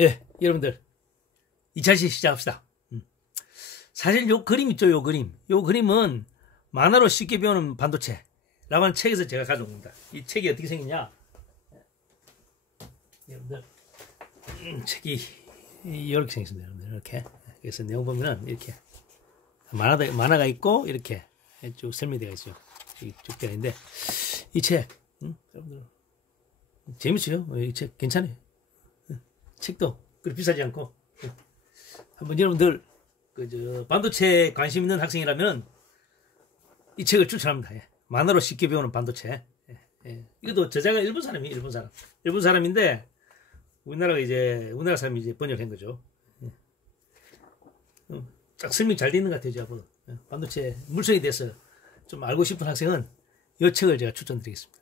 예, 여러분들 2차시 시작합시다. 사실 요 그림 있죠, 요 그림. 요 그림은 만화로 쉽게 배우는 반도체라고 하는 책에서 제가 가져온 겁니다. 이 책이 어떻게 생겼냐? 여러분들, 책이 이렇게 생겼습니다. 여러분들 이렇게. 그래서 내용 보면은 이렇게 만화가 있고 이렇게 쭉 설명되어 있어요. 쭉 되어 있는데 이 책, 여러분들 재밌어요. 이 책 괜찮아요. 책도 그렇게 비싸지 않고 한번 여러분들 반도체 관심 있는 학생이라면 이 책을 추천합니다. 예. 만화로 쉽게 배우는 반도체. 예. 이것도 저자가 일본 사람이에요. 일본 사람인데 우리나라 사람이 이제 번역한 거죠. 예. 딱 설명 잘 되어 있는 것 같아요. 제가 보면. 반도체 물성에 대해서 좀 알고 싶은 학생은 이 책을 제가 추천드리겠습니다.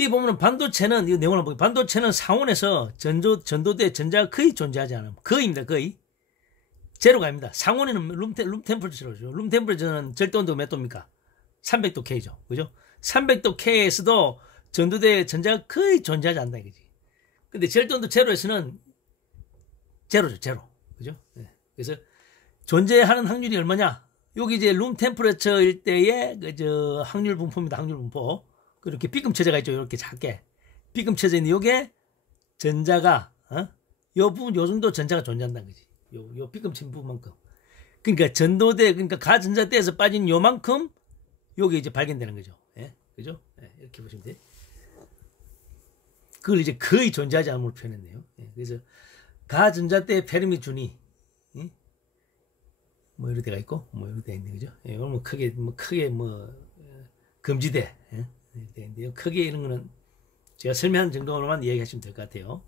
여기 보면 반도체는, 이 내용을 보면 반도체는 상온에서 전도대 전자가 거의 존재하지 않아요. 거의입니다. 거의. 제로가 아닙니다. 상온에는 룸 템퍼처죠. 룸 템퍼처는 절대 온도가 몇 도입니까? 300도 K죠. 그죠? 300도 K에서도 전도대 전자가 거의 존재하지 않는다 이거지. 근데 절대 온도 제로에서는 제로죠. 제로. 그죠? 네. 그래서 존재하는 확률이 얼마냐? 여기 이제 룸 템퍼처일 때의 확률 분포입니다. 확률 분포. 이렇게 B급 체제가 있죠. 이렇게 작게. B급 체제는 요게 전자가, 요 부분, 요 정도 전자가 존재한다는 거지. 요 B급 체제 부분만큼. 그러니까 전도대, 그러니까 가전자대에서 빠진 요만큼, 요게 이제 발견되는 거죠. 예? 그죠? 예, 이렇게 보시면 돼요. 그걸 이제 거의 존재하지 않음으로 표현했네요. 예, 그래서 가전자대 페르미 준위, 뭐 이런 데가 있고, 뭐 이런 데가 있는 거죠. 예, 뭐 크게 금지대, 예? 되는데요. 크게 이런 거는 제가 설명한 정도로만 이야기하시면 될 것 같아요.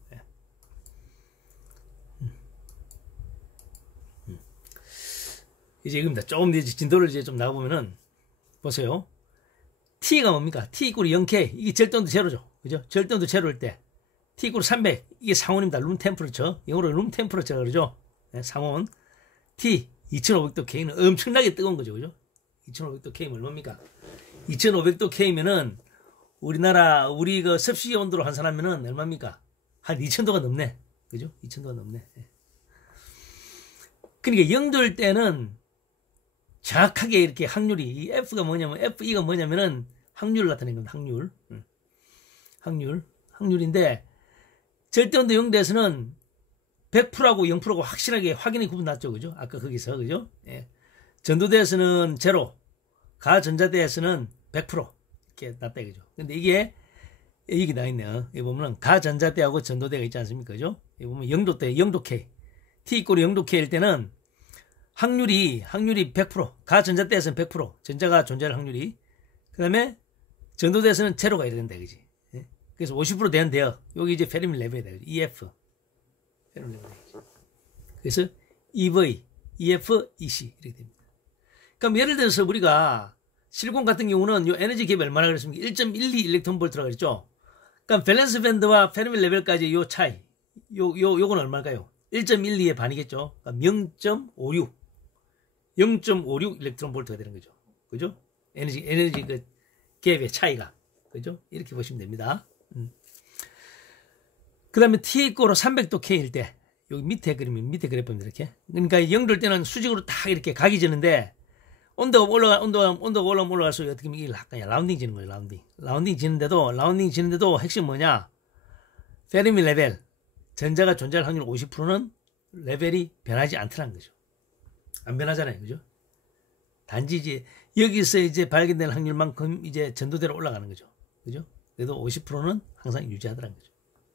이제 이겁니다. 조금 이제 진도를 이제 좀 나가보면은 보세요. T가 뭡니까? T 이꼴 0K. 이게 절대온도 제로죠. 그죠? 절대온도 제로일 때 T 이꼴 300. 이게 상온입니다. 룸 템퍼러처. 영어로 룸 템퍼러처라 그러죠. 네, 상온. T 2500도 K는 엄청나게 뜨거운 거죠. 그죠? 2500도 K면 얼마입니까? 2500도 K면은 우리 그 섭씨 온도로 환산하면은 얼마입니까? 한 2000도가 넘네. 그죠? 2000도가 넘네. 예. 그러니까 0도일 때는 정확하게 이렇게 확률이, 이 F가 뭐냐면, FE가 뭐냐면은 확률을 나타내는 겁니다. 확률인데, 절대온도 0도에서는 100%하고 0%하고 확실하게 확연히 구분났죠. 그죠? 아까 거기서. 그죠? 예. 전도대에서는 제로, 가전자대에서는 100% 이렇게 났다 이거죠. 근데 이게 나와 있네요. 여기 보면 가전자대하고 전도대가 있지 않습니까? 그죠? 여기 보면 0도 K. T 이꼴 0도 K일 때는 확률이 100%. 가전자대에서는 100%. 전자가 존재할 확률이. 그 다음에 전도대에서는 제로가 이래 된다 이거지. 예? 그래서 50% 되는데요. 여기 이제 페르미 레벨이 되죠. EF. 페르미 레벨. 그래서 EV, EF, EC 이렇게 됩니다. 그럼 예를 들어서 우리가 실리콘 같은 경우는 요 에너지 갭이 얼마나 그랬습니까? 1.12 일렉트론 볼트라고 그랬죠. 그럼 밸런스 밴드와 페르미 레벨까지 요 차이, 요건 얼마일까요? 1.12의 반이겠죠. 그러니까 0.56 일렉트론 볼트가 되는 거죠. 그죠? 에너지 그 갭의 차이가. 그죠? 이렇게 보시면 됩니다. 그 다음에 T 이꼬로 300도 K일 때, 여기 밑에 그래프입니다. 이렇게. 그러니까 0도일 때는 수직으로 딱 이렇게 각이 지는데, 온도가 올라가면 올라갈수록 어떻게 보면 이걸 라운딩 지는 거예요. 라운딩 지는데도 핵심 뭐냐? 페르미 레벨. 전자가 존재할 확률 50%는 레벨이 변하지 않더라는 거죠. 안 변하잖아요. 그죠? 단지 이제 여기서 이제 발견된 확률만큼 이제 전도대로 올라가는 거죠. 그죠? 그래도 50%는 항상 유지하더라는 거죠.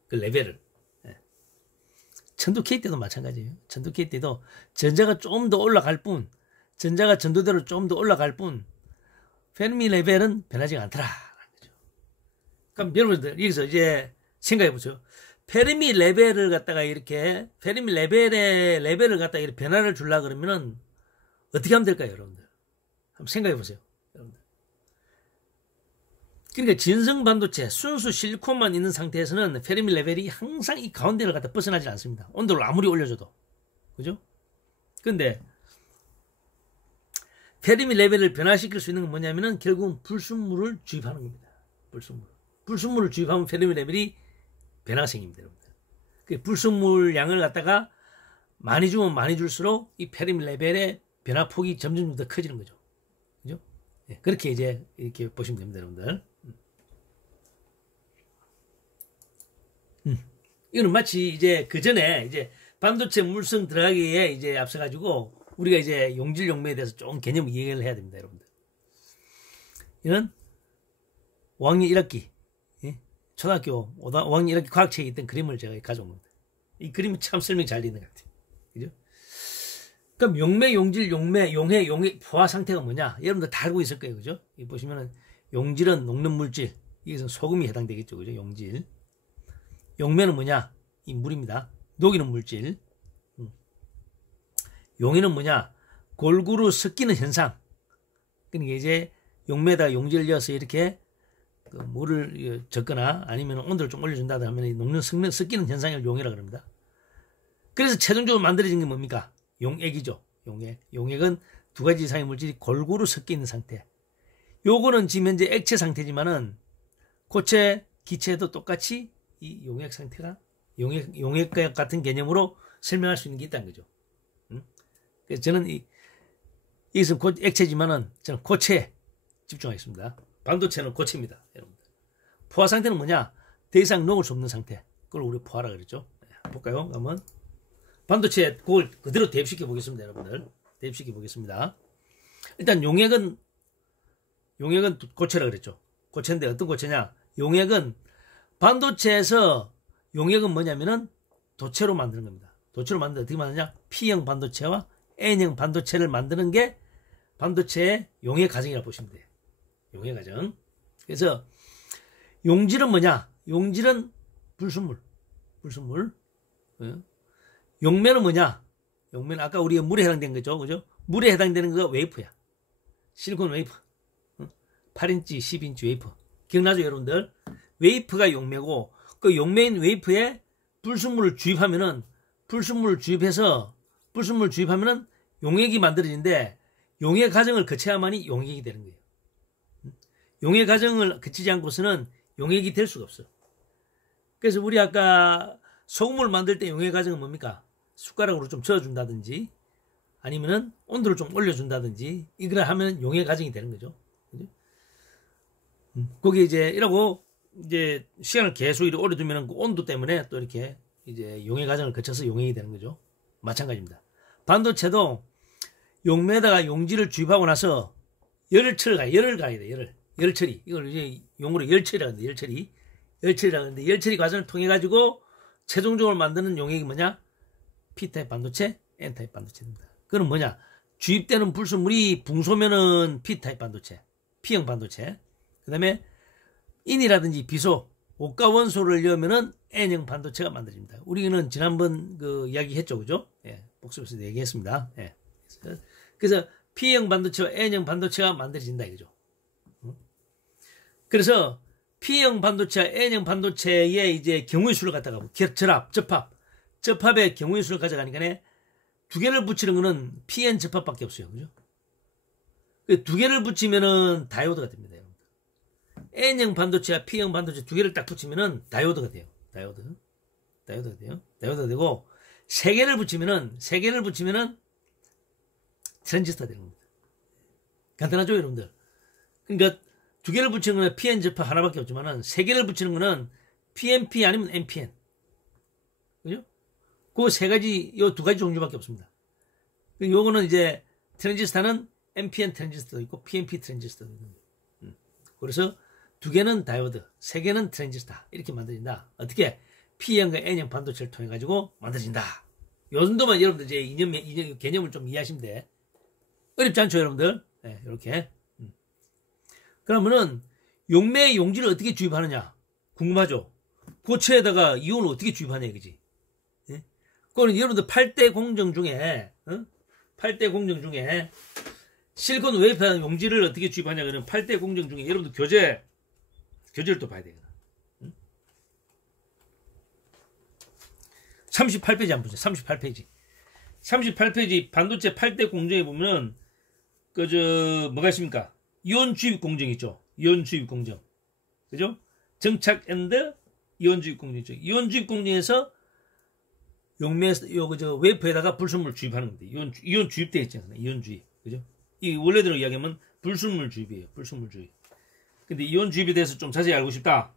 그 레벨을. 예. 전도 K 때도 마찬가지예요. 전도 K 때도 전자가 좀 더 올라갈 뿐, 전자가 전도대로 좀 더 올라갈 뿐, 페르미 레벨은 변하지 않더라. 그럼 여러분들, 여기서 이제 생각해 보세요. 페르미 레벨을 갖다가 이렇게, 페르미 레벨을 갖다가 이렇게 변화를 주려고 그러면은 어떻게 하면 될까요, 여러분들? 한번 생각해 보세요. 여러분들. 그러니까 진성 반도체, 순수 실리콘만 있는 상태에서는 페르미 레벨이 항상 이 가운데를 갖다 벗어나지 않습니다. 온도를 아무리 올려줘도. 그죠? 근데, 페르미 레벨을 변화시킬 수 있는 건 뭐냐면은 결국은 불순물을 주입하는 겁니다. 불순물을 주입하면 페르미 레벨이 변화가 생깁니다. 여러분들. 그 불순물 양을 갖다가 많이 주면 많이 줄수록 이 페르미 레벨의 변화폭이 점점 더 커지는 거죠. 그죠? 네, 그렇게 이제 이렇게 보시면 됩니다, 여러분들. 이거는 마치 이제 그 전에 이제 반도체 물성 들어가기에 이제 앞서가지고 우리가 이제 용질 용매에 대해서 좀 개념 이해를 해야 됩니다, 여러분들. 이는 5학년 1학기, 예? 초등학교 5학년 1학기 과학책에 있던 그림을 제가 가져온 겁니다. 이 그림이 참 설명이 잘 되는 것 같아요. 그죠? 그럼 용매, 용질, 용매, 용해, 포화 상태가 뭐냐? 여러분들 다 알고 있을 거예요. 그죠? 이 보시면은 용질은 녹는 물질. 이것은 소금이 해당되겠죠. 그죠? 용질. 용매는 뭐냐? 이 물입니다. 녹이는 물질. 용해는 뭐냐? 골고루 섞이는 현상. 그러니까 이제 용매에다가 용질을 넣어서 이렇게 그 물을 적거나 아니면 온도를 좀 올려준다 하면 녹는 섞이는 현상을 용해라고 합니다. 그래서 최종적으로 만들어진 게 뭡니까? 용액이죠. 용액. 용액은 두 가지 이상의 물질이 골고루 섞여 있는 상태. 요거는 지금 현재 액체 상태지만은 고체, 기체도 똑같이 이 용액 상태가 용액과 같은 개념으로 설명할 수 있는 게 있다는 거죠. 그래서 저는 이것은 액체지만은 저는 고체에 집중하겠습니다. 반도체는 고체입니다, 여러분들. 포화 상태는 뭐냐? 더 이상 녹을 수 없는 상태. 그걸 우리 포화라 그랬죠. 볼까요? 그러면 반도체 그걸 그대로 대입시켜 보겠습니다, 여러분들. 대입시켜 보겠습니다. 일단 용액은 고체라 그랬죠. 고체인데 어떤 고체냐? 용액은 반도체에서 용액은 뭐냐면은 도체로 만드는 겁니다. 도체로 만드는 어떻게 만드냐? P형 반도체와 N형 반도체를 만드는 게 반도체의 용액 과정이라고 보시면 돼요. 용액 과정. 그래서 용질은 뭐냐? 용질은 불순물. 용매는 뭐냐? 용매는 아까 우리가 물에 해당된 거죠. 그죠? 물에 해당되는 거가 웨이프야. 실리콘 웨이프. 8인치, 10인치 웨이프. 기억나죠, 여러분들? 웨이프가 용매고, 그 용매인 웨이프에 불순물을 주입하면은, 용액이 만들어지는데, 용액 과정을 거쳐야만이 용액이 되는 거예요. 용액 과정을 거치지 않고서는 용액이 될 수가 없어요. 그래서 우리 아까 소금을 만들 때 용액 과정은 뭡니까? 숟가락으로 좀 저어준다든지, 아니면은 온도를 좀 올려준다든지, 이걸 하면 용액 과정이 되는 거죠. 그죠? 거기 이제 이러고 이제 시간을 계속 이렇게 오래 두면 그 온도 때문에 또 이렇게 이제 용액 과정을 거쳐서 용액이 되는 거죠. 마찬가지입니다. 반도체도 용매에다가 용질을 주입하고 나서 열을 가야 돼. 열 처리. 이걸 이제 용어로 열 처리라고 하는데, 열 처리 과정을 통해 가지고 최종적으로 만드는 용액이 뭐냐? P타입 반도체, N타입 반도체입니다. 그건 뭐냐? 주입되는 불순물이 붕소면은 P타입 반도체, P형 반도체. 그 다음에 인이라든지 비소, 옷과 원소를 넣으면은 N형 반도체가 만들어집니다. 우리는 지난번 그 이야기 했죠. 그죠? 예, 복습에서 얘기했습니다. 예. 그래서 P형 반도체와 N형 반도체가 만들어진다 이거죠. 그래서 P형 반도체와 N형 반도체의 이제 경우의 수를 갖다가 접합의 경우의 수를 가져가니까 두 개를 붙이는 거는 PN 접합밖에 없어요. 그죠? 두 개를 붙이면은 다이오드가 됩니다. N형 반도체와 P형 반도체 두 개를 딱 붙이면은 다이오드가 돼요. 다이오드가 되고 세 개를 붙이면은 트랜지스터가 되는 겁니다. 간단하죠, 여러분들? 그러니까 두 개를 붙이는 거는 PN 접합 하나밖에 없지만은 세 개를 붙이는 거는 PNP 아니면 NPN. 그죠? 그 세 가지, 요 두 가지 종류밖에 없습니다. 요거는 이제 트랜지스터는 NPN 트랜지스터도 있고 PNP 트랜지스터도 있는 거예요. 그래서 두 개는 다이오드, 세 개는 트랜지스터. 이렇게 만들어진다. 어떻게? P형과 N형 반도체를 통해 가지고 만들어진다. 요 정도만 여러분들 이제 이념 개념을 좀 이해하시면 돼. 어렵지 않죠, 여러분들? 네, 이렇게. 그러면은 용매의 용질을 어떻게 주입하느냐? 궁금하죠? 고체에다가 이온을 어떻게 주입하냐 이거지. 네? 그거는 여러분들 8대 공정 중에 실리콘 웨이퍼 용질을 어떻게 주입하냐 그러면 8대 공정 중에 여러분들 교재를 또 봐야 되거든. 38페이지 한번 보세요. 38페이지 반도체 8대 공정에 보면 뭐가 있습니까? 이온 주입 공정 있죠. 이온 주입 공정. 그죠? 정착 앤드 이온 주입 공정 있죠. 이온 주입 공정에서 용매 저 웨이퍼에다가 불순물 주입하는 겁니다. 이온 주입되어 있잖아요. 이온 주입. 그죠? 이 원래대로 이야기하면 불순물 주입이에요. 불순물 주입. 근데 이온 주입에 대해서 좀 자세히 알고 싶다.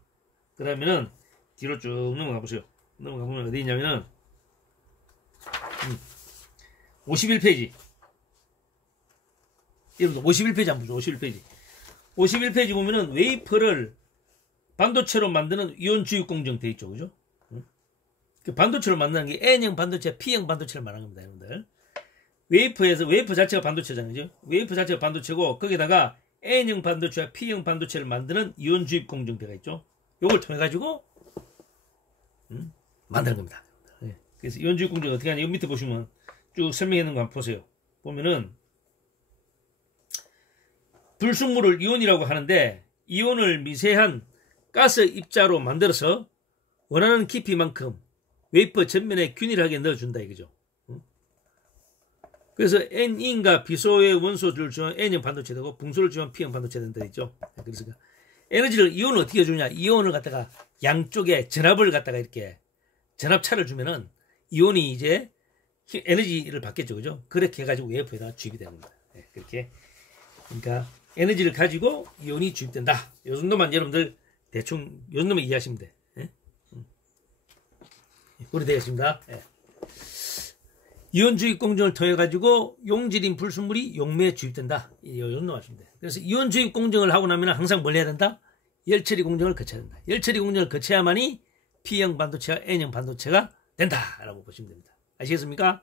그러면은 뒤로 쭉 넘어가 보세요. 넘어가 보면 어디 있냐면은 51페이지. 여러분들 51페이지 한번 보죠. 51페이지. 51페이지 보면은 웨이퍼를 반도체로 만드는 이온 주입 공정 돼 있죠. 그죠? 그 반도체로 만드는 게 N형 반도체, P형 반도체를 말하는 겁니다, 여러분들. 웨이퍼에서 웨이퍼 자체가 반도체잖아요. 그죠? 웨이퍼 자체가 반도체고 거기다가 N형 반도체와 P형 반도체를 만드는 이온 주입 공정대가 있죠. 요걸 통해 가지고 만드는 겁니다. 네. 그래서 이온 주입 공정 어떻게 하냐? 여기 밑에 보시면 쭉 설명해 놓은 거 한번 보세요. 보면은 불순물을 이온이라고 하는데 이온을 미세한 가스 입자로 만들어서 원하는 깊이만큼 웨이퍼 전면에 균일하게 넣어준다 이거죠. 그래서 N인과 비소의 원소를 주면 N형 반도체 되고 붕소를 주면 P형 반도체 된다 있죠. 그래서 에너지를 이온을 어떻게 주냐? 이온을 갖다가 양쪽에 전압을 갖다가 이렇게 전압차를 주면은 이온이 이제 에너지를 받겠죠, 그죠? 그렇게 해가지고 웨이퍼에다 주입이 되는 겁니다. 네, 그렇게. 그러니까 에너지를 가지고 이온이 주입된다. 이 정도만 여러분들 대충 이 정도만 이해하시면 돼. 네? 우리되겠습니다. 네. 이온 주입 공정을 통해 가지고 용질인 불순물이 용매에 주입된다. 이 정도 하시면 돼. 그래서 이온 주입 공정을 하고 나면 항상 뭘 해야 된다? 열 처리 공정을 거쳐야 된다. 열 처리 공정을 거쳐야만이 P형 반도체와 N형 반도체가 된다라고 보시면 됩니다. 아시겠습니까?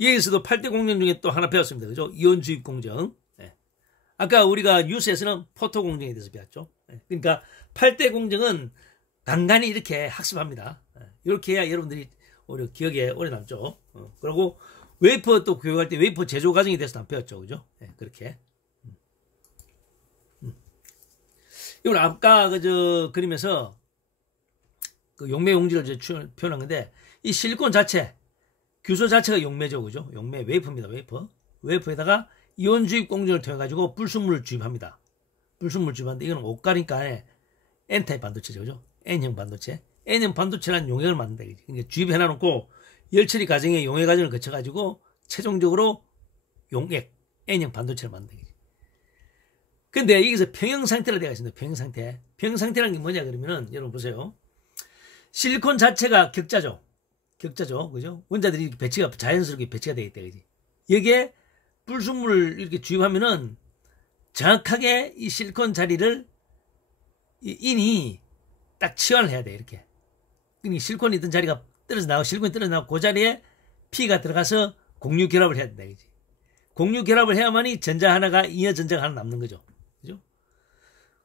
여기서도 8대 공정 중에 또 하나 배웠습니다. 그죠? 이온 주입 공정. 네. 아까 우리가 뉴스에서는 포토 공정에 대해서 배웠죠. 네. 그러니까 8대 공정은 간간히 이렇게 학습합니다. 네. 이렇게 해야 여러분들이 오히려 기억에 오래 남죠. 그리고 웨이퍼 또 교육할 때 웨이퍼 제조 과정에 대해서 안 배웠죠. 그죠? 네, 그렇게. 이건 아까 그림에서 그 용매 용지를 표현한 건데 이 실리콘 자체, 규소 자체가 용매죠. 그죠? 용매 웨이퍼입니다. 웨이퍼. 웨이퍼에다가 이온 주입 공정을 통해 가지고 불순물을 주입합니다. 불순물 주입하는데 이거는 옷가니까 안에 N타입 반도체죠. 그죠? N형 반도체. N형 반도체라는 용액을 만든다. 그러니까 주입해 놔놓고 열처리 과정에 용해 과정을 거쳐가지고 최종적으로 용액, N형 반도체를 만든다. 근데 여기서 평형 상태로 되어 있습니다. 평형 상태. 평형 상태라는 게 뭐냐 그러면은 여러분 보세요. 실리콘 자체가 격자죠. 격자죠. 그죠? 원자들이 배치가 자연스럽게 배치가 되어 있다. 그지? 여기에 불순물을 이렇게 주입하면은 정확하게 이 실리콘 자리를 이 인이 딱 치환을 해야 돼. 이렇게. 그러니까 실리콘이 있던 자리가 떨어져 나오고 실리콘이 떨어져 나오고 그 자리에 P가 들어가서 공유 결합을 해야 된다. 그지? 공유 결합을 해야만이 전자 하나가 이어 전자가 하나 남는 거죠. 그죠?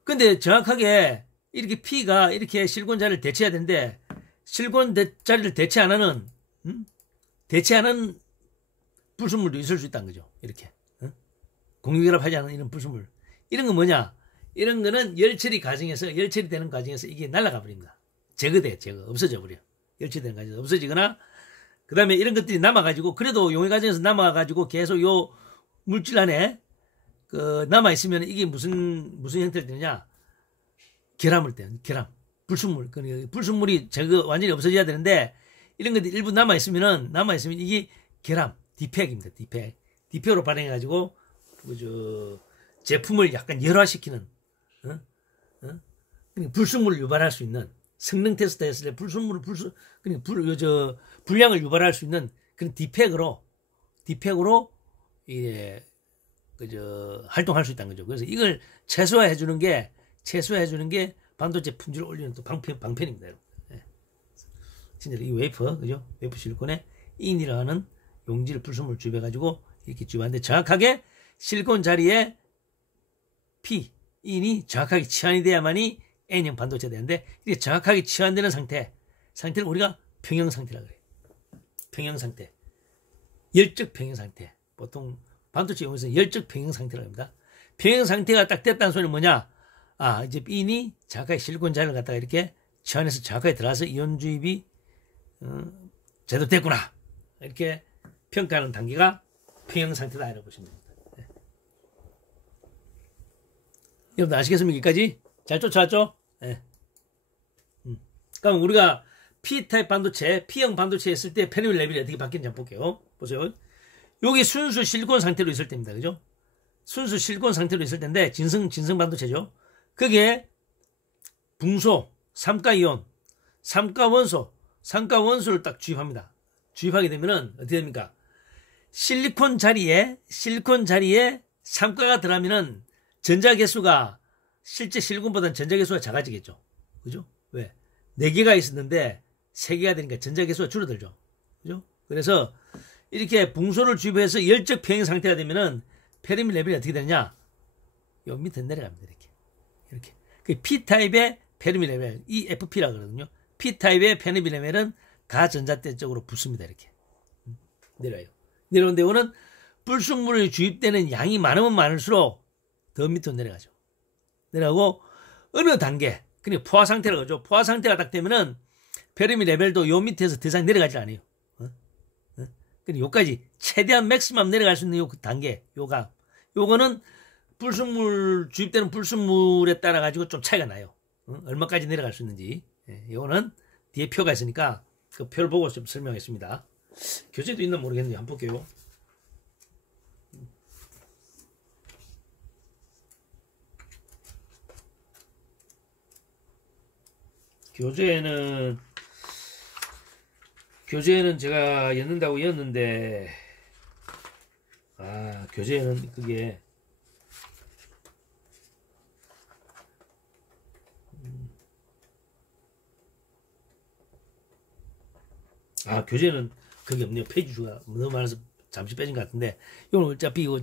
근데 정확하게 이렇게 P가 이렇게 실리콘 자리를 대체해야 되는데 실리콘 자리를 대체 안 하는 대체 안 하는 불순물도 있을 수 있다는 거죠. 이렇게. 공유 결합하지 않은 이런 불순물. 이런 건 뭐냐? 이런 거는 열처리 과정에서 열처리 되는 과정에서 이게 날아가 버립니다. 제거돼. 없어져 버려. 열처리 되는 과정에서 없어지거나 그 다음에 이런 것들이 남아가지고 그래도 용해 과정에서 남아가지고 계속 요 물질 안에 남아있으면 이게 무슨 형태를 띠느냐? 결함을 떼는 결함. 불순물. 불순물이 완전히 없어져야 되는데 이런 것들이 일부 남아있으면 이게 결함. 디펙입니다. 디펙으로 발행해가지고 제품을 약간 열화시키는 불순물을 유발할 수 있는 성능 테스트 했을 때 불량을 유발할 수 있는 그런 디펙으로 활동할 수 있다는 거죠. 그래서 이걸 최소화해 주는 게 반도체 품질을 올리는 또 방편입니다. 네. 진짜 이 웨이퍼, 그죠? 웨이퍼 실리콘에 인이라 하는 용질 불순물 주입해 가지고 이렇게 주입하는데 정확하게 실리콘 자리에 P, 인이 정확하게 치환이 돼야만이 N형 반도체가 되는데 이게 정확하게 치환되는 상태를 우리가 평형 상태라고 그래요. 평형 상태. 열적 평형 상태. 보통 반도체 용어에서 열적 평형 상태라고 합니다. 평형 상태가 딱 됐다는 소리는 뭐냐? 이제 인이 정확하게 실리콘 자리를 갖다가 이렇게 치환해서 정확하게 들어가서 이온 주입이 제대로 됐구나. 이렇게 평가하는 단계가 평형 상태다 이라고 보시면 됩니다. 네. 여러분 아시겠습니까? 여기까지? 잘 쫓아왔죠? 네. 그럼 우리가 P타입 반도체, P형 반도체 했을 때 페르미 레벨이 어떻게 바뀌는지 한번 볼게요. 보세요. 여기 순수 실리콘 상태로 있을 때입니다. 그죠? 순수 실리콘 상태로 있을 때인데, 진성 반도체죠. 그게 붕소, 삼가이온, 삼가원소를 딱 주입합니다. 주입하게 되면은 어떻게 됩니까? 실리콘 자리에 삼가가 들어가면은 전자개수가 실제 실리콘보다는 전자개수가 작아지겠죠. 그죠? 왜? 4개가 있었는데 3개가 되니까 전자개수가 줄어들죠. 그죠? 그래서 이렇게 붕소를 주입해서 열적 평행 상태가 되면은 페르미 레벨이 어떻게 되느냐? 요 밑에 내려갑니다. 이렇게. 그 P타입의 페르미 레벨, EFP라 그러거든요. P타입의 페르미 레벨은 가전자대 쪽으로 붙습니다. 이렇게. 내려와요. 내려오는데 이거는 불순물이 주입되는 양이 많으면 많을수록 더 밑으로 내려가죠. 내려가고 어느 단계, 그러니까 포화 상태라고 하죠. 포화 상태가 딱 되면은 페르미 레벨도 요 밑에서 더 이상 내려가지 않아요. 그러니까 요까지 최대한 맥시멈 내려갈 수 있는 요 단계, 요거는 불순물 주입되는 불순물에 따라 가지고 좀 차이가 나요. 얼마까지 내려갈 수 있는지. 요거는 뒤에 표가 있으니까 그 표를 보고 좀 설명했습니다. 교재도 있나 모르겠는데 한번 볼게요. 교재에는 제가 였는다고 였는데, 교재에는 그게 교재는 그게 없네요. 페이지가 너무 많아서 잠시 빼진 것 같은데, 이건 어차피 이거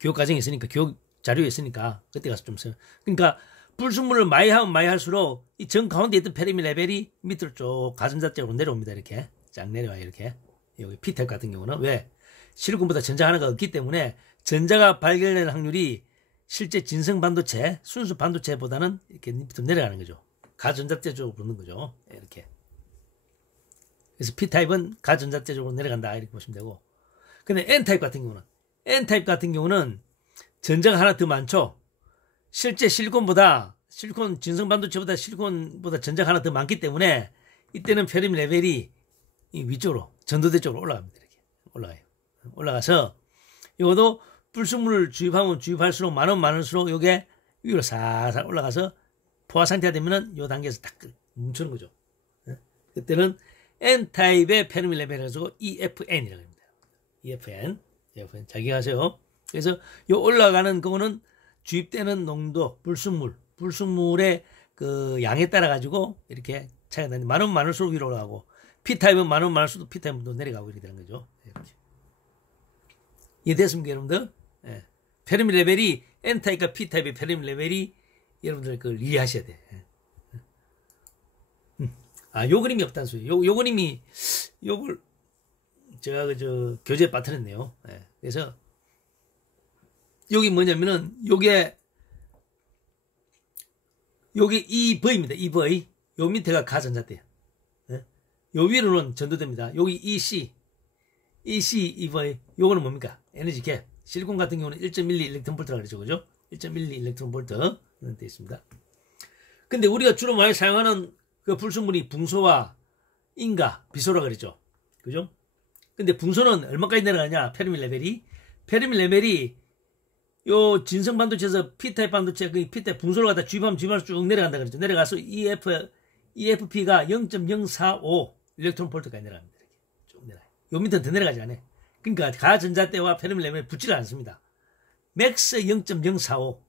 교육 과정에 있으니까, 교육 자료에 있으니까 그때 가서 좀 써요. 그러니까 불순물을 많이 하면 많이 할수록 이 정 가운데 있던 페르미 레벨이 밑으로 쭉 가전자 쪽으로 내려옵니다. 이렇게 쫙 내려와요. 이렇게. 여기 P타입 같은 경우는 왜? 실리콘보다 전자 하나가 없기 때문에 전자가 발견될 확률이 실제 진성 반도체, 순수 반도체보다는 이렇게 밑으로 내려가는 거죠. 가전자대 쪽으로 붙는 거죠. 이렇게. 그래서 P타입은 가전자대 쪽으로 내려간다. 이렇게 보시면 되고. 근데 N타입 같은 경우는 전자가 하나 더 많죠. 실제 실리콘 진성 반도체보다 실리콘보다 전자가 하나 더 많기 때문에 이때는 페르미 레벨이 이 위쪽으로, 전도대 쪽으로 올라갑니다. 이렇게 올라가요. 올라가서 이것도 불순물을 주입하면 주입할수록 많을수록 이게 위로 살살 올라가서 포화 상태가 되면은 이 단계에서 딱 멈추는 거죠. 그때는 N타입의 페르미 레벨을 가지고 EFN이라고 합니다. EFN 잘 기억하세요. 그래서 이 올라가는 그거는 주입되는 농도, 불순물의 그 양에 따라 가지고 이렇게 차이가 나는데 많으면 많을수록 위로 올라가고, P타입은 많으면 많을수록 P타입도 내려가고 이렇게 되는 거죠. 이렇게. 이해됐습니까, 여러분들? 예. 페르미 레벨이 N타입과 P타입의 페르미 레벨이 여러분들 그걸 이해하셔야 돼. 요 그림이 없다는 소리. 요 그림이 요걸 제가 교재에 빠뜨렸네요. 예. 그래서 여기 뭐냐면은 요게 EV입니다. EV. 요 밑에가 가전자대요. 예? 요 위로는 전도됩니다. 여기 EC EV. 요거는 뭡니까? 에너지 갭. 실리콘 같은 경우는 1.12 일렉트론 볼트라 그러죠. 그죠? 1.12 일렉트론 볼트 되어 있습니다. 근데 우리가 주로 많이 사용하는 그 불순물이 붕소와 인가, 비소라 그랬죠. 그죠? 근데 붕소는 얼마까지 내려가냐? 페르미 레벨이 요 진성 반도체에서 P타입 반도체, 그 P타입 붕소를 갖다 주입하면 쭉 내려간다 그랬죠. 내려가서 EFP가 0.045 일렉트론 볼트까지 내려갑니다. 이렇게 쭉 내려가요. 요 밑에는 더 내려가지 않아요. 그러니까 가전자대와 페르미 레벨이 붙지를 않습니다. 맥스 0.045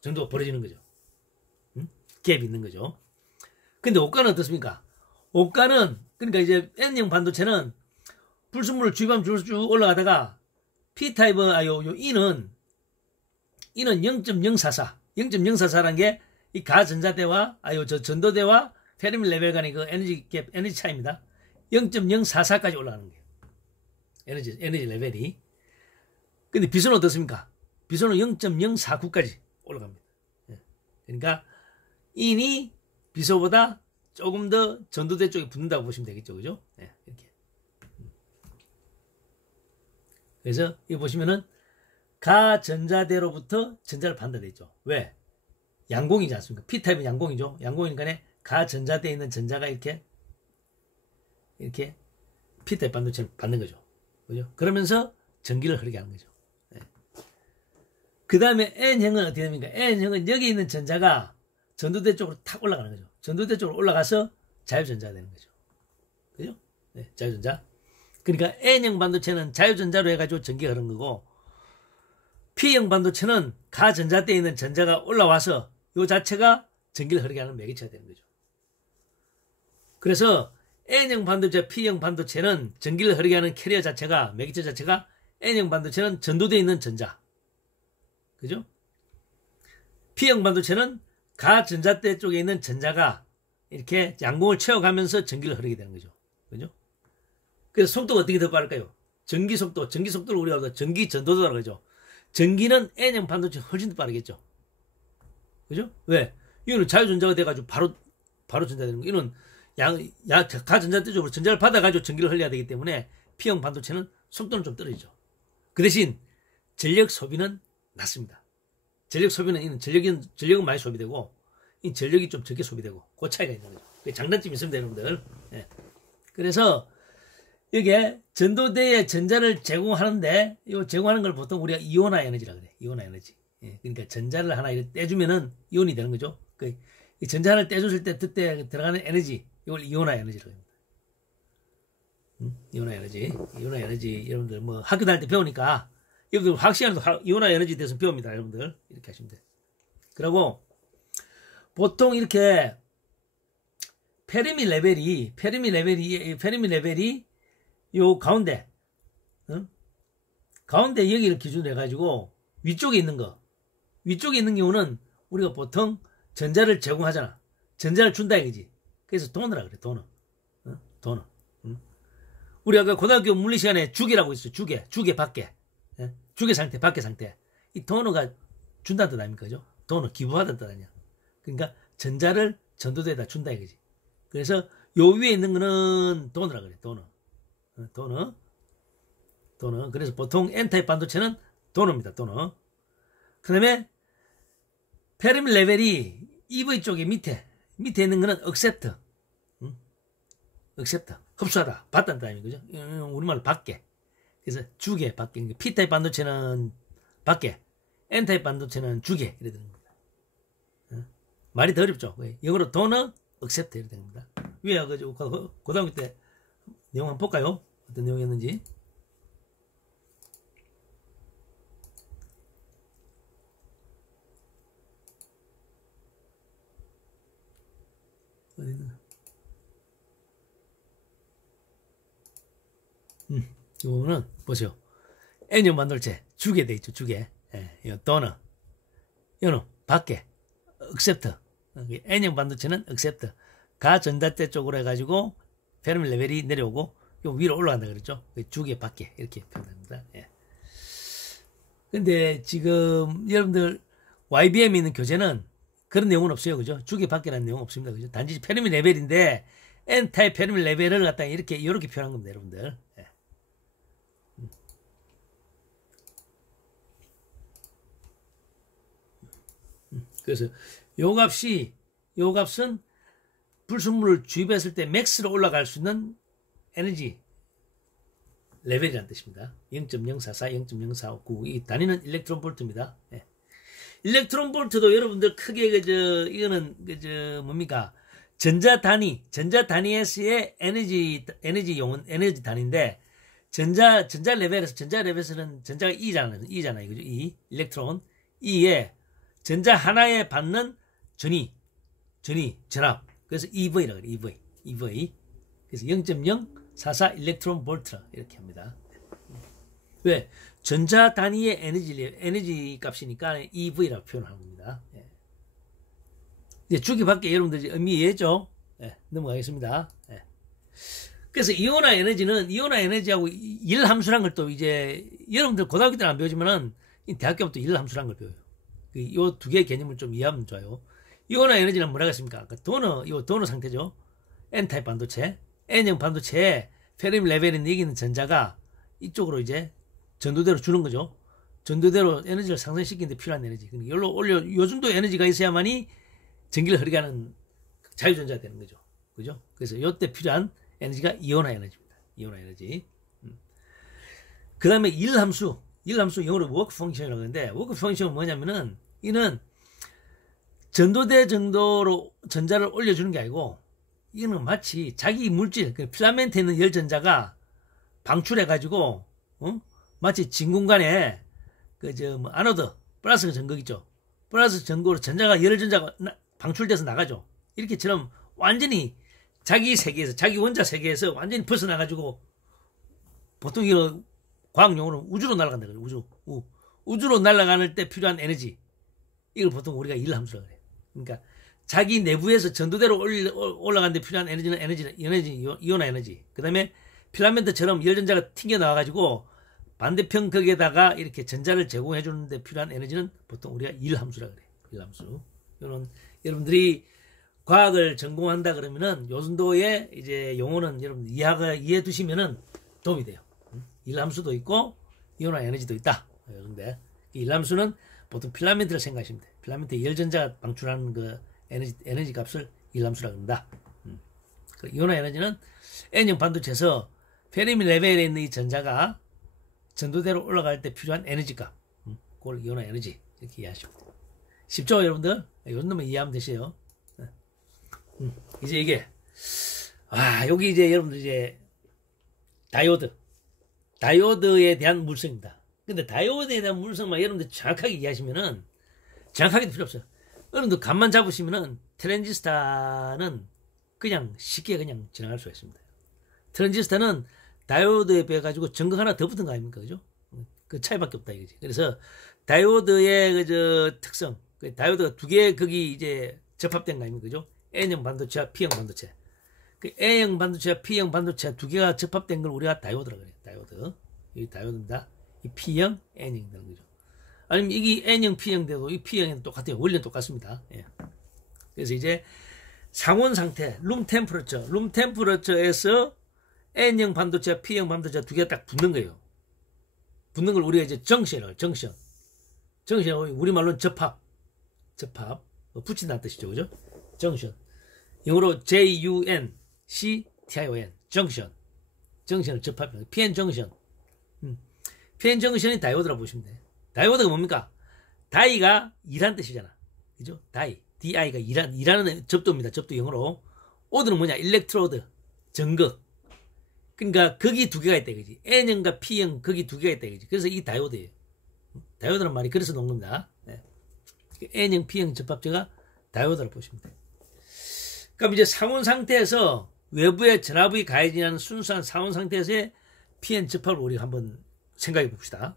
정도 벌어지는 거죠. 갭이 있는 거죠. 근데 옷가는 어떻습니까? 옷가는, 그러니까 이제 N형 반도체는 불순물을 주입하면 쭉 올라가다가 P타입은, 요 E는 0.044라는 게 이 가전자대와, 전도대와 페르미 레벨 간의 그 에너지 갭, 에너지 차이입니다. 0.044까지 올라가는 거예요. 에너지 레벨이. 근데 비소는 어떻습니까? 비소는 0.049까지 올라갑니다. 그러니까 인이 비소보다 조금 더 전도대 쪽에 붙는다고 보시면 되겠죠. 그죠? 네, 이렇게. 그래서 이거 보시면은 가전자대로부터 전자를 받는다 있죠. 왜? 양공이지 않습니까? P타입은 양공이죠. 양공이니까 가전자대에 있는 전자가 이렇게 이렇게 P타입 반도체를 받는 거죠. 그죠? 그러면서 전기를 흐르게 하는 거죠. 네. 그 다음에 N형은 어떻게 됩니까? N형은 여기 있는 전자가 전도대 쪽으로 탁 올라가는 거죠. 전도대 쪽으로 올라가서 자유전자가 되는 거죠. 그죠? 네, 자유전자. 그러니까 N형 반도체는 자유전자로 해가지고 전기가 흐르는 거고, P형 반도체는 가전자대에 있는 전자가 올라와서 이 자체가 전기를 흐르게 하는 매개체가 되는 거죠. 그래서 N형 반도체, P형 반도체는 전기를 흐르게 하는 캐리어 자체가, 매개체 자체가, N형 반도체는 전도대에 있는 전자. 그죠? P형 반도체는 가전자대 쪽에 있는 전자가 이렇게 양공을 채워가면서 전기를 흐르게 되는 거죠. 그죠? 그래서 속도가 어떻게 더 빠를까요? 전기 속도를 우리가 전기 전도도라고 하죠. 전기는 N형 반도체 훨씬 더 빠르겠죠. 그죠? 왜? 이거는 자유전자가 돼가지고 바로 전자되는 거. 이거는 가전자대 쪽으로 전자를 받아가지고 전기를 흘려야 되기 때문에 P형 반도체는 속도는 좀 떨어지죠. 그 대신 전력 소비는 낮습니다. 전력 소비는 이는 전력은 많이 소비되고, 이 전력이 좀 적게 소비되고, 그 차이가 있는 거죠. 그 장단점이 있습니다, 여러분들. 예. 그래서 이게 전도대에 전자를 제공하는데, 이 제공하는 걸 보통 우리가 이온화 에너지라 그래. 이온화 에너지. 예. 그러니까 전자를 하나 이렇게 떼주면은 이온이 되는 거죠. 이 전자 하나를 떼줬을 때 그때 들어가는 에너지, 이걸 이온화 에너지라고 합니다. 이온화 에너지. 여러분들 뭐 학교 다닐 때 배우니까, 여러분들 화학 시간에도 이온화 에너지에 대해서 배웁니다, 여러분들. 이렇게 하시면 돼요. 그리고 보통 이렇게 페르미 레벨이 요 가운데, 가운데 여기를 기준으로 해가지고 위쪽에 있는 경우는 우리가 보통 전자를 제공하잖아. 전자를 준다 이거지. 그래서 도너라 그래, 도너. 도너. 우리 아까 고등학교 물리 시간에 주계라고 있어요. 주계 밖에. 주계 상태, 밖에 상태. 이 도너가 준다는 뜻 아닙니까? 그죠? 도너, 기부하다는 뜻 아니야. 그러니까 전자를 전도대에다 준다 이거지. 그래서 요 위에 있는 거는 도너라 그래, 도너. 도너. 그래서 보통 N타입 반도체는 도너입니다, 도너. 그 다음에 페르미 레벨이 EV 쪽에 밑에 있는 거는 accept. 흡수하다, 받다는 뜻 아닙니까? 그죠? 우리말로 받게. 그래서 주게, 받게. P타입 반도체는 받게, N타입 반도체는 주게. 이래 되는 겁니다. 말이 더 어렵죠? 영어로 donor, accept. 이래 되는 겁니다. 위에 가지고 고등학교 때 내용 한번 볼까요? 어떤 내용이었는지. 어디 있나? 이거는 보세요. N형 반도체 주게 돼 있죠. 주게. 예, 이거 donor. 이거는 받게. accept. N형 반도체는 accept. 가전자대 쪽으로 해가지고 페르미 레벨이 내려오고 요 위로 올라간다 그랬죠. 주게 받게 이렇게 표현합니다. 예. 근데 지금 여러분들 YBM에 있는 교재는 그런 내용은 없어요. 그죠? 주게 받게라는 내용은 없습니다. 그죠? 단지 페르미 레벨인데 N타입 페르미 레벨을 갖다가 이렇게 표현한 겁니다. 여러분들. 예. 그래서 요 값은 불순물을 주입했을 때 맥스로 올라갈 수 있는 에너지 레벨이라는 뜻입니다. 0.044, 0.0459. 이 단위는 일렉트론 볼트입니다. 예. 일렉트론 볼트도 여러분들 크게 이거는 뭡니까? 전자 단위에서의 에너지 용은 에너지 단위인데, 전자 레벨에서는 전자가 E잖아요. 그죠? E, 일렉트론. E에 전자 하나에 받는 전압. 그래서 EV라고 그래요. EV. 그래서 0.044 일렉트론 볼트라 이렇게 합니다. 왜? 전자 단위의 에너지 값이니까 EV라고 표현하는 겁니다. 예. 이제 주기 밖에 여러분들 의미 이해했죠? 예, 넘어가겠습니다. 예. 그래서 이온화 에너지하고 일 함수란 걸 또 이제 여러분들 고등학교 때는 안 배우지만은 대학교부터 일 함수란 걸 배워요. 이 두 개의 개념을 좀 이해하면 좋아요. 이온화 에너지는 뭐라고 했습니까? 도너 상태죠. N타입 반도체. N형 반도체에 페르미 레벨인 여기 있는 전자가 이쪽으로 이제 전도대로 주는 거죠. 전도대로 에너지를 상승시키는 데 필요한 에너지. 요 정도 에너지가 있어야만이 전기를 흐르게 하는 자유전자가 되는 거죠. 그죠? 그래서 요때 필요한 에너지가 이온화 에너지입니다. 이온화 에너지. 그 다음에 일함수 영어로 워크 펑션이라고 하는데, 워크 펑션은 뭐냐면은 이는 전도대 정도로 전자를 올려주는 게 아니고, 이거는 마치 자기 물질, 그 필라멘트에 있는 열 전자가 방출해가지고, 마치 진 공간에 아노드 플러스 전극 있죠. 플러스 전극으로 전자가 열 전자가 방출돼서 나가죠. 이렇게처럼 완전히 자기 세계에서, 자기 원자 세계에서 완전히 벗어나가지고, 보통 이거 과학용어로 우주로 날아간다 그래요. 우주로 날아가는 때 필요한 에너지, 이걸 보통 우리가 일함수라고 그래요. 그러니까 자기 내부에서 전도대로 올라가는 데 필요한 에너지는 이온화 에너지. 그 다음에 필라멘트처럼 열전자가 튕겨 나와가지고 반대편 극에다가 이렇게 전자를 제공해 주는데 필요한 에너지는 보통 우리가 일함수라고 그래요. 일함수. 이런 여러분들이 과학을 전공한다 그러면은 요 정도의 이제 용어는 여러분 이해 두시면은 도움이 돼요. 일함수도 있고 이온화 에너지도 있다. 그런데 일함수는 보통 필라멘트를 생각하시면 돼요. 필라멘트 열전자가 방출하는 그 에너지 값을 일함수라고 합니다. 그 이온화 에너지는 N형 반도체에서 페르미 레벨에 있는 이 전자가 전도대로 올라갈 때 필요한 에너지 값. 그걸 이온화 에너지 이렇게 이해하시면 돼요. 쉽죠, 여러분들? 이 정도만 이해하면 되세요. 이제 이게 여기 이제 여러분들 이제 다이오드에 대한 물성입니다. 근데 다이오드에 대한 물성만 여러분들 정확하게 이해하시면은, 정확하게도 필요 없어요. 여러분들 감만 잡으시면은 트랜지스타는 그냥 쉽게 그냥 지나갈 수가 있습니다. 트랜지스타는 다이오드에 비해 가지고 전극 하나 더 붙은 거 아닙니까? 그죠? 그 차이밖에 없다 이거지. 그래서 다이오드의 특성, 다이오드가 두 개 거기 이제 접합된 거 아닙니까? 그죠? N형 반도체와 P형 반도체. 그 A형 반도체와 P형 반도체 두 개가 접합된 걸 우리가 다이오드라고 해요. 다이오드. 이 다이오드입니다. 이 P형, N형 되는 거죠. 아니면 이게 N형, P형 되고 이 P형은 똑같아요. 원리는 똑같습니다. 예. 그래서 이제 상온 상태, 룸 템퍼러처에서 N형 반도체와 P형 반도체 두 개가 딱 붙는 거예요. 붙는 걸 우리가 이제 정션이라고 해요. 정션. 우리말로는 접합. 붙인다는 뜻이죠. 그죠? 정션. 영어로 JUNCTION. 정션. 정션을 접합합니다. PN 정션. PN 정션이 다이오드라고 보시면 돼요. 다이오드가 뭡니까? 다이가 일한 뜻이잖아. 그죠? DI가 일하는 접도입니다. 접도 영어로. 오드는 뭐냐? 일렉트로드. 전극. 그러니까 거기 두 개가 있다 이거지. N형과 P형 거기 두 개가 있다 이거지. 그래서 이 다이오드예요. 다이오드란 말이 그래서 놓은 겁니다. 네. N형, P형 접합체가 다이오드라고 보시면 돼요. 그럼 이제 상온 상태에서 외부에 전압이 가해지는 순수한 상온 상태에서의 PN 접합을 우리가 한번 생각해 봅시다.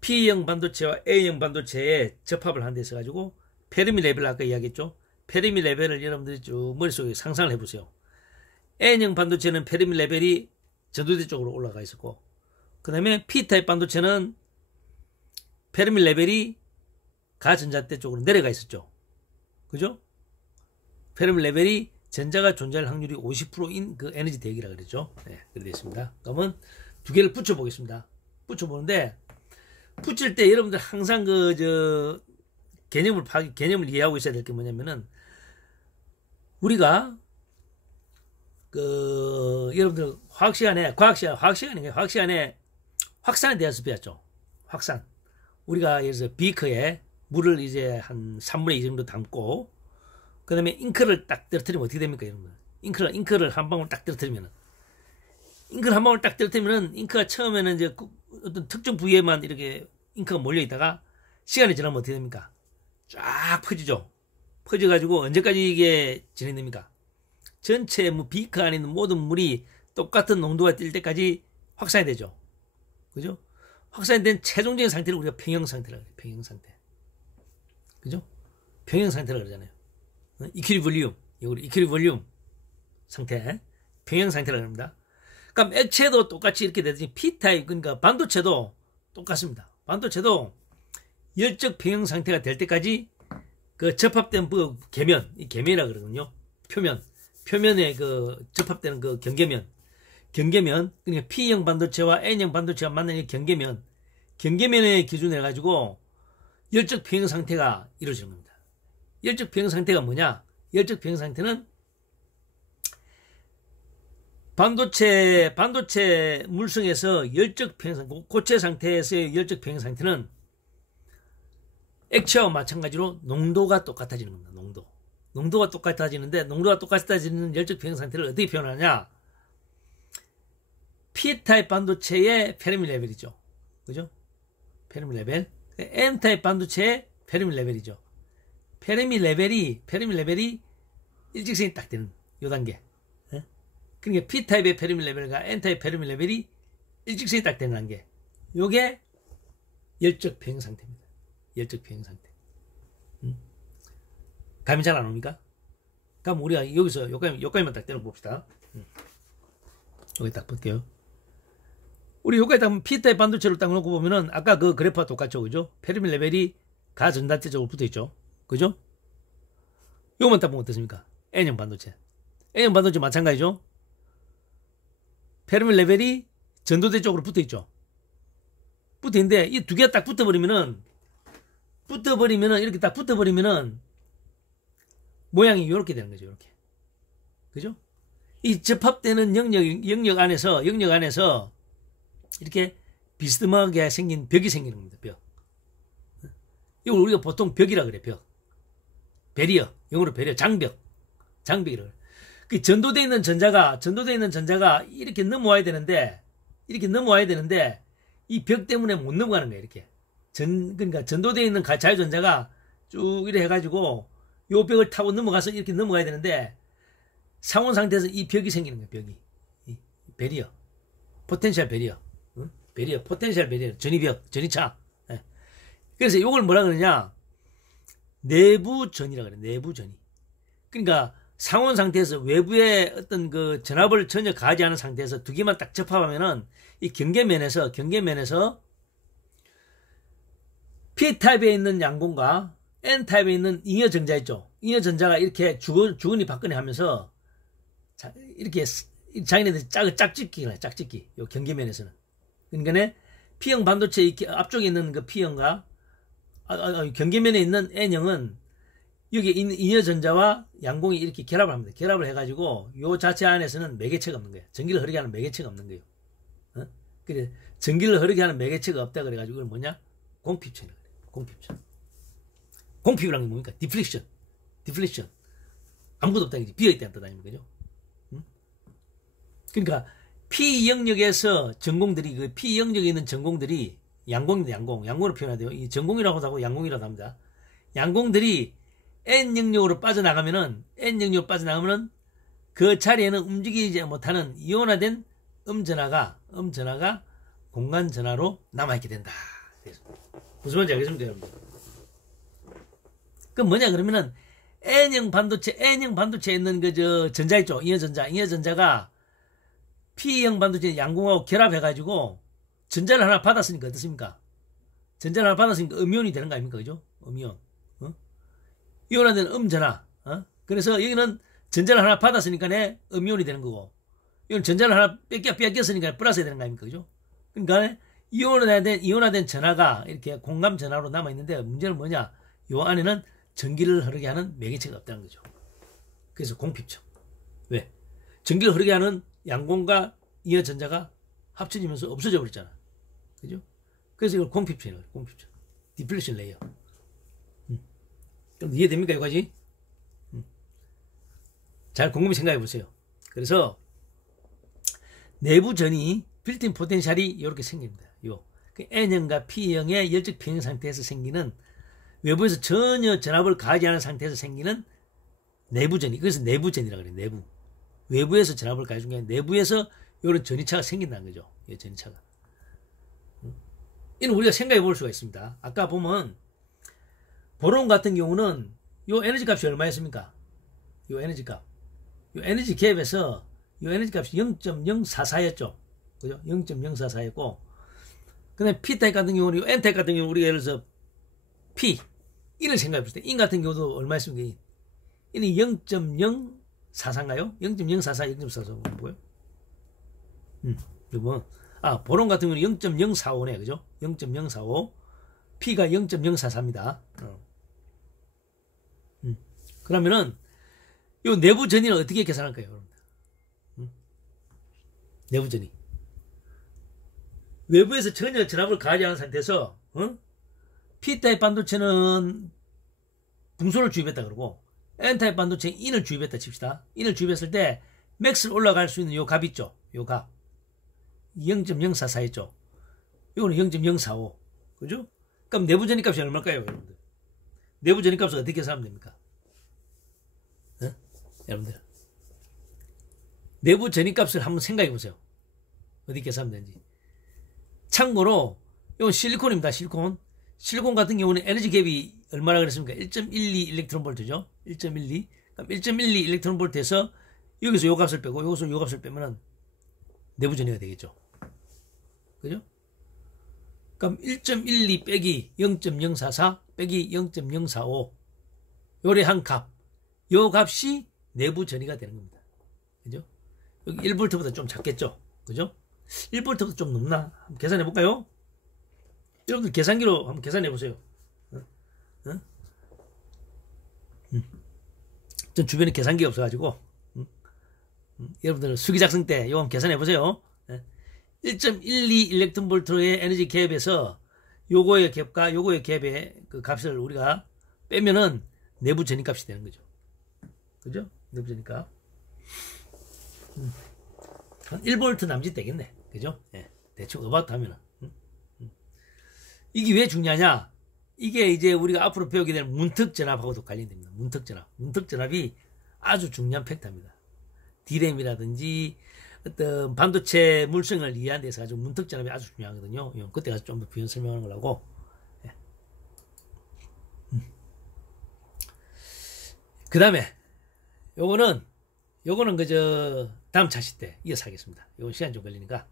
P형 반도체와 A형 반도체의 접합을 한 데 있어 가지고 페르미 레벨 아까 이야기했죠. 페르미 레벨을 여러분들이 쭉 머릿속에 상상을 해보세요. N형 반도체는 페르미 레벨이 전도대 쪽으로 올라가 있었고, 그 다음에 P타입 반도체는 페르미 레벨이 가전자대 쪽으로 내려가 있었죠. 그죠? 페르미 레벨이 전자가 존재할 확률이 50%인 그 에너지 대역이라고 그랬죠. 네, 그렇게 됐습니다. 그러면 두 개를 붙여보겠습니다. 붙여보는데, 붙일 때 여러분들 항상 개념을 이해하고 있어야 될 게 뭐냐면은, 우리가 여러분들 과학 시간에 확산에 대해서 배웠죠. 확산. 우리가 예를 들어서 비커에 물을 이제 한 3분의 2 정도 담고, 그 다음에 잉크를 딱 떨어뜨리면 어떻게 됩니까, 여러분? 잉크를 한 방울 딱 떨어뜨리면은, 잉크가 처음에는 이제 어떤 특정 부위에만 이렇게 잉크가 몰려있다가, 시간이 지나면 어떻게 됩니까? 쫙 퍼지죠. 퍼져가지고 언제까지 이게 진행됩니까? 전체 비커 안에 있는 모든 물이 똑같은 농도가 뛸 때까지 확산이 되죠. 그죠? 확산이 된 최종적인 상태를 우리가 평형 상태라고 해요. 평형 상태. 그죠? 평형 상태라고 그러잖아요. 이퀄리볼륨 상태. 평형 상태라고 합니다. 그럼 액체도 똑같이 이렇게 되듯이 P타입, 그러니까 반도체도 똑같습니다. 반도체도 열적 평형 상태가 될 때까지 그 접합된 이 계면이라고 그러거든요. 표면에 접합되는 그 경계면, 그러니까 P형 반도체와 N형 반도체가 만나는 경계면의 기준을 해가지고 열적 평형 상태가 이루어지는 겁니다. 열적 평형 상태가 뭐냐? 열적 평형 상태는 반도체 물성에서 열적 평형, 고체 상태에서의 열적 평형 상태는 액체와 마찬가지로 농도가 똑같아지는 겁니다. 농도가 똑같아지는데, 농도가 똑같아지는 열적 평형 상태를 어떻게 표현하냐? P타입 반도체의 페르미 레벨이죠. 그죠? 페르미 레벨. N타입 반도체의 페르미 레벨이죠. 페르미 레벨이 일직선이 딱 되는 요 단계. 그러니까 P타입의 페르미 레벨과 N타입 페르미 레벨이 일직선이 딱 되는 단계. 요게 열적 평형 상태입니다. 열적 평형 상태. 감이 잘 안 옵니까? 그럼 우리가 여기서 요까지만 딱 때려봅시다. 여기 딱 볼게요. 우리 여기까지 딱 P타입 반도체를 딱 놓고 보면은 아까 그 그래프와 똑같죠. 그죠? 페르미 레벨이 가전단체적으로 붙어 있죠. 그죠? 요것만 딱 보면 어떻습니까? N형 반도체. N형 반도체 마찬가지죠. 페르미 레벨이 전도대 쪽으로 붙어 있죠. 붙어 있는데 이 두 개가 딱 붙어버리면은 이렇게 딱 붙어버리면은 모양이 이렇게 되는 거죠. 이렇게. 그죠? 이 접합되는 영역 안에서 이렇게 비스듬하게 생긴 벽이 생기는 겁니다. 벽. 이걸 우리가 보통 벽이라 그래. 벽. 베리어. 영어로 베리어. 장벽이라 그래. 그 전도되어 있는 전자가 이렇게 넘어와야 되는데 이 벽 때문에 못 넘어가는 거예요. 이렇게. 그러니까 전도되어 있는 자유전자가 쭉 이래 해가지고 요 벽을 타고 넘어가서 이렇게 넘어가야 되는데 상온 상태에서 이 벽이 생기는 거예요. 벽이. 베리어. 포텐셜 베리어. 베리어. 포텐셜 베리어. 전이차. 네. 그래서 요걸 뭐라 그러냐? 내부전이라 그래. 내부전이. 그러니까 상온 상태에서 외부에 어떤 그 전압을 전혀 가하지 않은 상태에서 두 개만 딱 접합하면은 이 경계면에서 P타입에 있는 양공과 N타입에 있는 잉여전자 있죠. 잉여전자가 이렇게 주거니 받거니 하면서 이렇게 자기네들이 짝짓기. 요 경계면에서는. 그러니까 P형 반도체 앞쪽에 있는 그 P형과 경계면에 있는 N형은 여기 있는 잉여전자와 양공이 이렇게 결합을 합니다. 결합을 해가지고 요 자체 안에서는 매개체가 없는 거예요. 전기를 흐르게 하는 매개체가 없는 거예요. 그래 전기를 흐르게 하는 매개체가 없다 그래가지고 이걸 뭐냐? 공핍천이라고 그래요. 공핍천. 공핍이란 게 뭡니까? 디플렉션. 아무것도 없다는 거지. 비어있다는 뜻 아닙니까? 그죠? 그러니까 P 영역에서 전공들이 그 P 영역에 있는 전공들이 양공입니다. 양공으로 표현하대요. 이 전공이라고 하고 양공이라고 합니다. 양공들이 N 영역으로 빠져나가면은 그 자리에는 움직이지 못하는 이온화된 음전하가 공간 전하로 남아있게 된다. 무슨 말인지 알겠습니까, 여러분들? 그럼 뭐냐 그러면은 N형 반도체에 있는 그 전자 있죠. 잉여전자가 P형 반도체 양공하고 결합해가지고 전자를 하나 받았으니까 어떻습니까? 전자를 하나 받았으니까 음이온이 되는 거 아닙니까? 그죠? 음이온. 이온화된 음전하. 그래서 여기는 전자를 하나 받았으니까 음이온이 되는 거고, 이건 전자를 하나 뺏겼으니까 플러스가 되는 거 아닙니까? 그죠? 그러니까 이온화된 전하가 이렇게 공감 전하로 남아있는데 문제는 뭐냐? 요 안에는 전기를 흐르게 하는 매개체가 없다는 거죠. 그래서 공핍점. 왜? 전기를 흐르게 하는 양공과 이온전자가 합쳐지면서 없어져 버렸잖아. 그죠? 그래서 이걸 공핍점이라고 해요. 공핍점. 디플레션 레이어. 그럼 이해됩니까? 여기까지? 잘 곰곰이 생각해 보세요. 그래서 내부전이 빌트인 포텐셜이 이렇게 생깁니다. N형과 P형의 열적 평형 상태에서 생기는, 외부에서 전혀 전압을 가하지 않은 상태에서 생기는 내부전이, 그래서 내부전이라고 그래요. 내부. 외부에서 전압을 가해준 게 아니라 내부에서 이런 전이차가 생긴다는 거죠. 이 전이차가. 이는 우리가 생각해 볼 수가 있습니다. 아까 보면 보론 같은 경우는 요 에너지 값이 얼마였습니까? 요 에너지 값. 요 에너지 갭에서 요 에너지 값이 0.044였죠. 그죠? 0.044였고, 그 다음에 P타입 같은 경우는, 요 N타입 같은 경우는 우리가 예를 들어서 P, 인을 생각해 볼 때, 인 같은 경우도 얼마였습니까? 인은 0.044인가요? 0.044, 0.44, 뭐예요? 그리고 보론 같은 경우는 0.045네, 그죠? 0.045. P가 0.044입니다. 그러면은, 요 내부 전위는 어떻게 계산할까요, 여러분들? 내부 전이. 외부에서 전혀 전압을 가하지 않은 상태에서 P타입 반도체는 붕소를 주입했다 그러고 N타입 반도체는 인을 주입했다 칩시다. 인을 주입했을 때 맥스를 올라갈 수 있는 요 값 있죠. 요 값 0.044 있죠. 요거는 0.045 그죠? 그럼 내부 전이값이 얼마일까요 여러분들? 내부 전이값을 어떻게 계산하면 됩니까? 여러분들 내부 전이값을 한번 생각해 보세요. 어디 계산하면 되는지. 참고로 이건 실리콘입니다. 실리콘 같은 경우는 에너지 갭이 얼마나 그랬습니까? 1.12 일렉트론 볼트죠. 1.12. 그럼 1.12 일렉트론 볼트에서 여기서 요 값을 빼고 여기서 요 값을 빼면은 내부 전이가 되겠죠. 그죠? 그럼 1.12 빼기 0.044 빼기 0.045 요래 한 값. 요 값이 내부 전이가 되는 겁니다. 그죠? 여기 1V보다 좀 작겠죠. 그죠? 1V보다 좀 높나? 한번 계산해 볼까요? 여러분들 계산기로 한번 계산해 보세요. 전 주변에 계산기가 없어가지고 여러분들 수기작성 때 이거 한번 계산해 보세요. 1.12 일렉트론 볼트의 에너지 갭에서 요거의 갭과 요거의 갭의 그 값을 우리가 빼면은 내부 전이값이 되는 거죠. 그죠? 내부 전이값. 한 1V 남짓 되겠네. 그죠? 예. 대충 어바웃 하면은. 이게 왜 중요하냐? 이게 이제 우리가 앞으로 배우게 될 문턱전압하고도 관련됩니다. 문턱전압이 아주 중요한 팩터입니다. D램이라든지 어떤 반도체 물성을 이해하는 데서 아주 문턱전압이 아주 중요하거든요. 그때 가서 좀 더 부연 설명하는 거라고. 예. 그 다음에 요거는 그저 다음 차시 때 이어서 하겠습니다. 이건 시간 좀 걸리니까.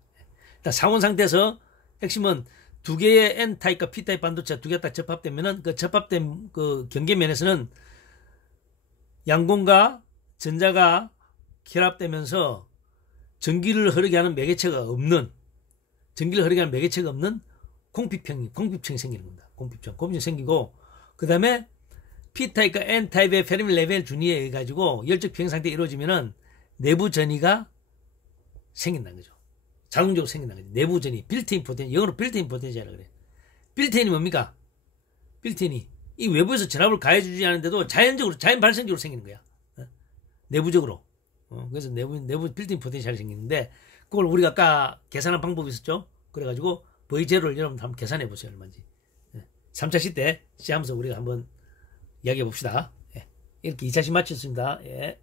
일단 상온 상태에서 핵심은 두 개의 N타입과 P타입 반도체 두 개 딱 접합되면은 그 접합된 그 경계면에서는 양공과 전자가 결합되면서 전기를 흐르게 하는 매개체가 없는 공피평이 생기는 겁니다. 공피평 생기고 그 다음에 P타입과 N타입의 페르미 레벨 준위에 의해 가지고 열적 비행 상태가 이루어지면은 내부 전이가 생긴다는 거죠. 자동적으로 생긴다는 거죠. 내부 전이 빌트인 포텐, 영어로 빌트인 포텐셜이라고 그래요. 빌트인이 뭡니까? 빌트인이 이 외부에서 전압을 가해주지 않는데도 자연 발생적으로 생기는 거야. 내부적으로. 그래서 내부 빌트인 포텐셜이 생기는데 그걸 우리가 아까 계산한 방법이 있었죠. 그래가지고 V0를 여러분 한번 계산해 보세요. 얼마인지. 3차 시 때 시하면서 우리가 한번 이야기해 봅시다. 이렇게 2차씩 마쳤습니다. 예.